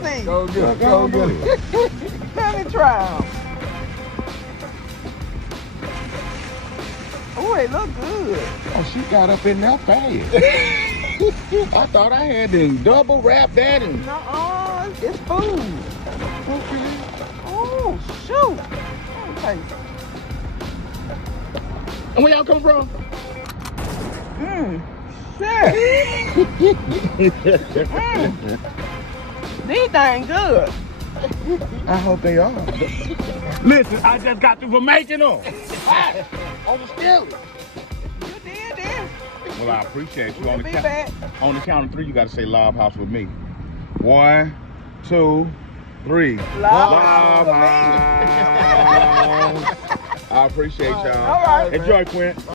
see. Go get it. Go get it. Let me try them. Oh, they look good. Oh, she got up in that fast. I thought I had to double wrap that and. Nuh-uh, it's food. Okay. Oh, shoot. Okay. And where y'all come from? Shit. These things good. I hope they are. Listen, I just got the information on. On the scale. You did this. Well, I appreciate you. We'll be back. On the count of 3, you got to say Lob House with me. 1, 2, 3. Lob House with me. House. I appreciate y'all. All right. Enjoy, Quint.